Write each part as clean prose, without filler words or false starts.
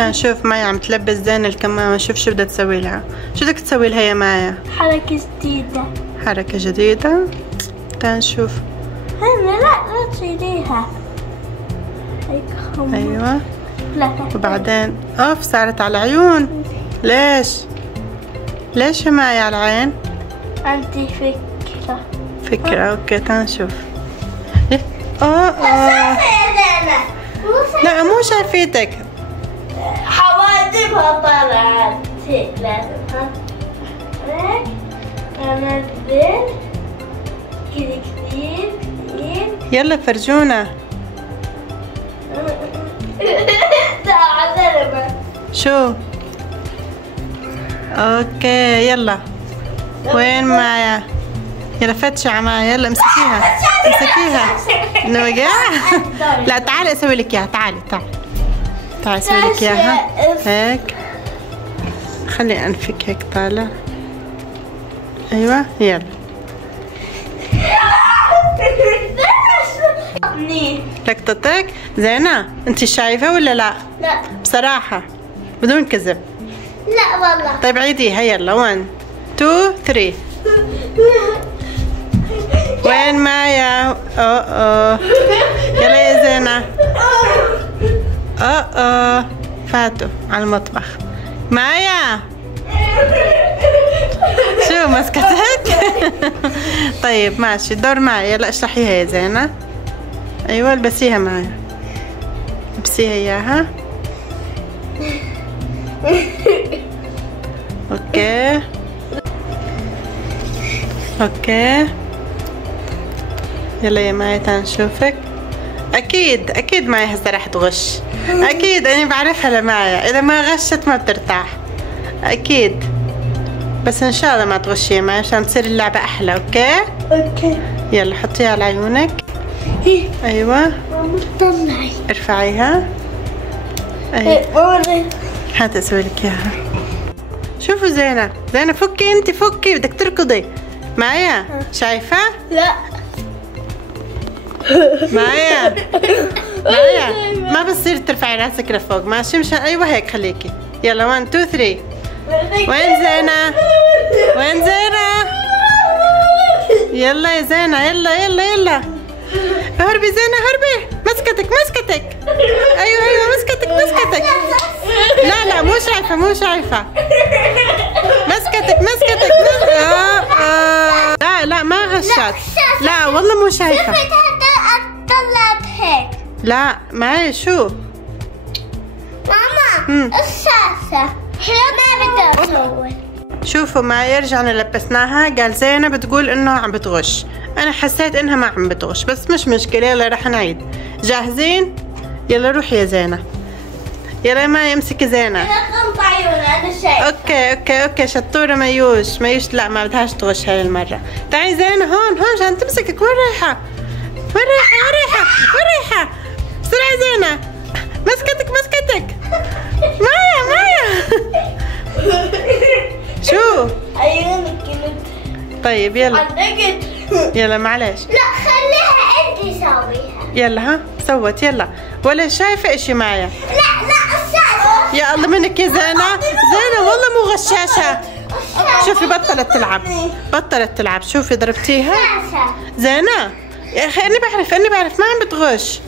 تنشوف مايا عم تلبس زين الكمامة. شوف شو بدها تسوي لها. شو بدك تسوي لها يا مايا؟ حركة جديدة. حركة جديدة. تنشوف. لا تشيليها. ايوه. لا. وبعدين اوف صارت على العيون. ليش يا مايا على العين؟ عندي فكرة. اوكي تنشوف. لا مو شايفتك. حواجبها طلعت. لازم هيك انزل كثير. يلا فرجونا. شو؟ اوكي يلا. وين مايا؟ يلا فتشي على مايا. يلا امسكيها. لا تعالي اسوي لك اياها. تعالي اسوي لك اياها. هيك خلي انفك هيك طالع. ايوه يلا. لقطتك زينة. انت شايفة ولا لا؟ لا بصراحة بدون كذب. لا والله. طيب عيديها يلا. 1 2 3. وين مايا؟ يلا يا زينة. فاتوا على المطبخ. مايا شو مسكتك؟ طيب ماشي. دور مايا. يلا اشرحيها يا زينة. ايوه البسيها مايا. البسيها اياها. اوكي يلا يا مايا تنشوفك. اكيد مايا هسه راح تغش. اكيد انا بعرفها لمايا. اذا ما غشت ما بترتاح اكيد. بس ان شاء الله ما تغشي يا مايا عشان تصير اللعبة احلى. اوكي يلا حطيها على عيونك. ايوه طلعي. ارفعيها. ايوه هات اسوي لك اياها. شوفوا زينة فكي. انت فكي بدك تركضي. مايا شايفة؟ لا مايا ما بصير ترفعي راسك لفوق. ماشي مشان ايوه هيك خليكي. يلا 1 2 3. وين زينة؟ يلا يا زينة. يلا هربي زينة هربي. مسكتك. ايوه مسكتك. لا مو شايفة. مسكتك. لا ما غشت. لا والله مو شايفة. طلعت هيك. لا معي. شو ماما الشاشة ما بدي اصور. شوفوا ما يرجعنا لبسناها. قال زينة بتقول انه عم بتغش. انا حسيت انها ما عم بتغش بس مش مشكلة. يلا رح نعيد. جاهزين؟ يلا روحي يا زينة. يلا ما يمسكي زينة. اوكي شطورة ميوش. لا ما بدهاش تغش هاي المرة. تعي زينة هون عشان تمسكك. وين رايحة؟ بسرعة زينة. مسكتك. مايا شو؟ عيونك كنت. طيب يلا. يلا معلش. لا خليها انت سويها. يلا ها صوت. يلا ولا شايفة اشي مايا. لا الشاشة. يا الله منك يا زينة. والله مو غشاشة. شوفي بطلت تلعب. شوفي ضربتيها. زينة يا اخي اني بعرف ما عم بتغش.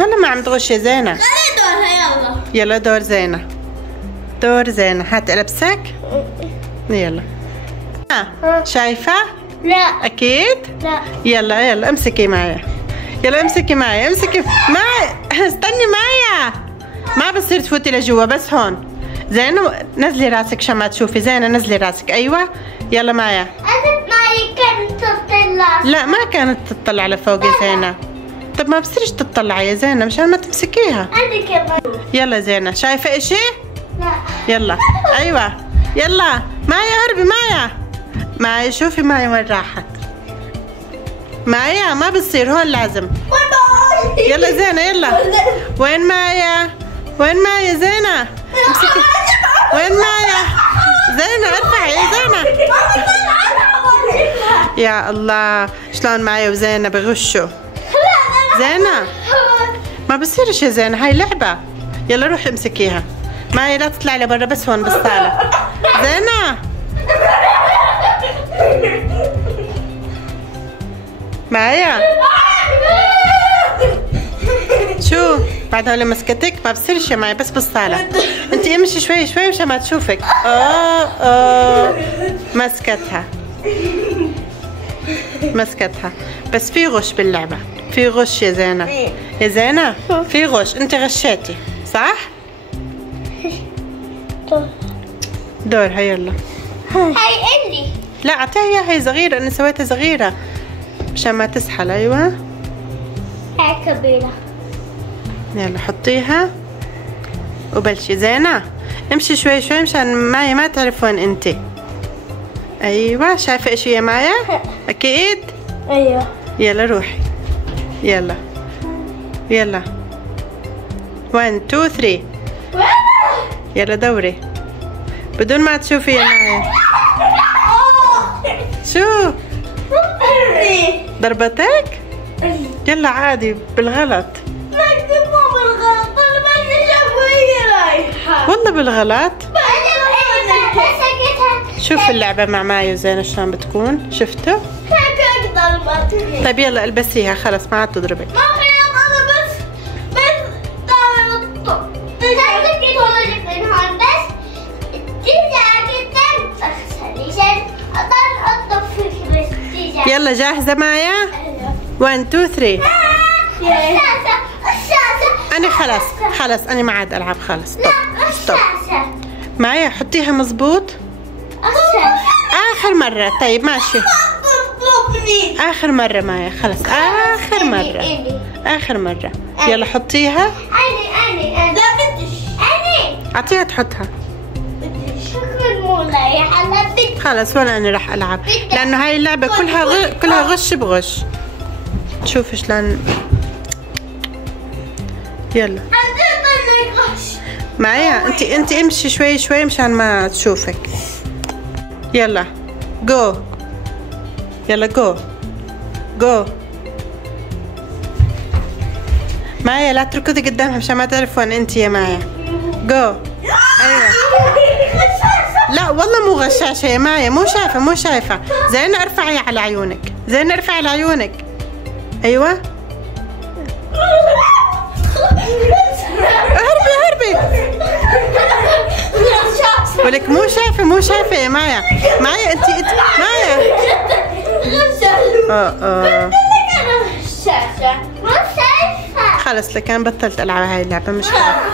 ولا ما عم تغش يا زينة. يلا دور زينة. هات البسك. يلا شايفة؟ لا اكيد. لا يلا امسكي مايا. استني مايا. ما بصير تفوتي لجوا بس هون. زينة نزلي راسك عشان ما تشوفي. زينة نزلي راسك. ايوه يلا مايا. مايا كانت تطلع. لا ما كانت تطلع لفوق يا زينة. طب ما بصيرش تطلعي يا زينة مشان ما تمسكيها. يلا زينة شايفة اشي؟ لا يلا ايوه يلا مايا هربي. مايا شوفي مايا وين راحت. مايا ما بصير هون لازم. يلا زينة يلا. وين مايا زينة؟ امسكي. وين مايا؟ زينة ارفعي يا زينة. يا الله شلون مايا وزينة بغشوا. زينة ما بصيرش يا زينة، هاي لعبة. يلا روحي امسكيها. مايا لا تطلعي لبرا، بس هون بالصالة. زينة مايا شو بعد هول مسكتك؟ ما بصيرش يا مايا، بس بالصالة. انت امشي شوي شوي مشان ما تشوفك. مسكتها مسكتها. بس في غش باللعبة، في غش يا زينة. يا زينة في غش، انت غشيتي صح؟ دور هاي. يلا هاي اللي لا اعطيها اياها، هي صغيرة، انا سويتها صغيرة مشان ما تسحل. ايوه هاي كبيرة. يلا حطيها وبلشي. زينة امشي شوي شوي مشان مايا ما تعرف وين انت. ايوه شايفة اشي يا مايا؟ اكيد. ايوه يلا روحي. يلا يلا 1 2 3. يلا دوري بدون ما تشوفي يا مايا. شو ضربتك؟ يلا عادي بالغلط. والله بالغلط. شوف اللعبة مع مايا وزينة شلون بتكون، شفتوا؟ طيب يلا البسيها خلص ما عاد تضربك. يلا جاهزة مايا؟ 1 2 3. أنا خلص أنا ما عاد ألعب خلص. ستوب مايا حطيها مزبوط. آخر مرة. طيب ماشي آخر مرة مايا، خلص آخر مرة. يلا حطيها. لا بديش. أعطيها تحطها. شكرا مولاي حلبت. خلص ولا أنا راح ألعب، لأنه هاي اللعبة كلها غش بغش. شوف شلون. يلا معايا انت امشي شوي شوي مشان ما تشوفك. يلا جو. يلا جو مايا لا تركضي قدامها مشان ما تعرف وين انت يا مايا. جو. ايوه لا والله مو غشاشة يا مايا، مو شايفة. زينة ارفعي على عيونك. ايوه هربي ولك مو شايفة يا مايا. انت مايا. خلص لكان بطلت العب هاي اللعبة، مش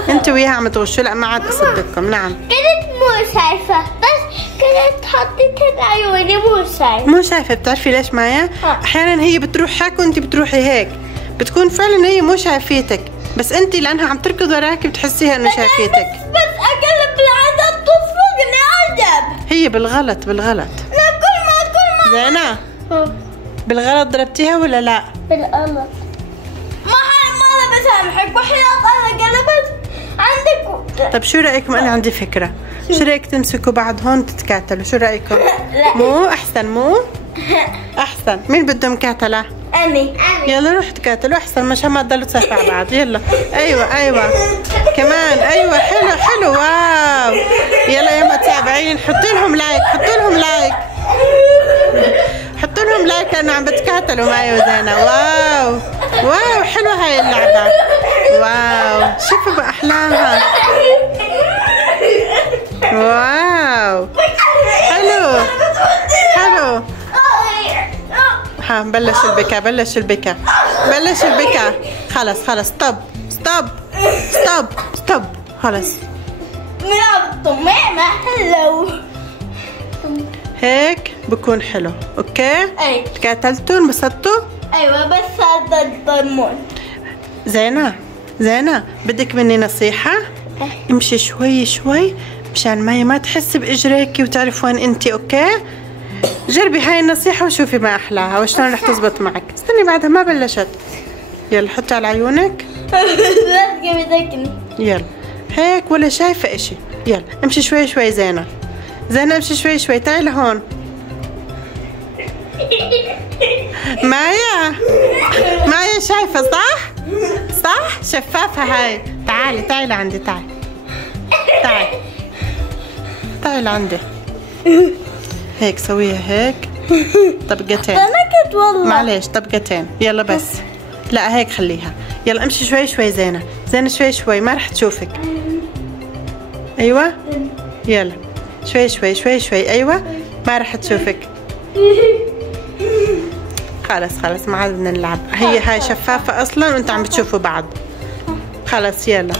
انت وياها عم تغشوا. لا ما عاد اصدقكم. نعم كنت مو شايفة، بس كنت حطيت عيوني مو شايفة. بتعرفي ليش مايا؟ احيانا هي بتروح هيك وانت بتروحي هيك، بتكون فعلا هي مو شايفيتك، بس انت لانها عم تركض وراك بتحسيها انه شايفيتك. بس اقلب بالعدد تصفقني عجب. هي بالغلط. لا كل ما زينة بالغلط ضربتيها ولا لا؟ بالغلط. ما بسامحك وحياة الله قلبت عندك. طب شو رأيكم؟ انا عندي فكرة. شو رأيك تمسكوا بعض هون تتكاتلوا؟ شو رأيكم؟ مو احسن مين بده مكاتلة؟ أني. يلا روح تكاتلوا احسن مشان ما تضلوا تسافروا على بعض. يلا ايوه كمان. ايوه حلو واو. يلا يا متابعين حطوا لهم لايك لانه عم بتكاتلوا معي وزينة. واو حلوة هاي اللعبة. واو شوفوا باحلاها. واو حلو. ها بلش البكا. خلص ستوب خلص. هيك بكون حلو. اوكي اي تكاتلتوا انبسطتوا. ايوه بس هذا الضمون. زينة بدك مني نصيحة؟ امشي شوي مشان ماي ما تحس باجريكي وتعرف وين انتي. اوكي جربي هاي النصيحة وشوفي ما احلاها وشلون رح تزبط معك. استني بعدها ما بلشت. يلا حطي على عيونك. يلا هيك ولا شايفة اشي. يلا امشي شوي زينة امشي شوي. تعي لهون. مايا شايفة صح؟ صح شفافة هاي. تعالي تعالي لعندي، تعالي تعالي تعالي لعندي. هيك سويها هيك طبقتين. نكت والله. معلش طبقتين يلا بس. لا هيك خليها. يلا امشي شوي شوي زينة، زينة شوي شوي ما رح تشوفك. ايوه يلا شوي شوي شوي شوي. ايوه ما رح تشوفك. خلص خلص ما عاد بدنا نلعب. هي هاي شفافة اصلا وانت عم بتشوفوا بعض. خلص يلا.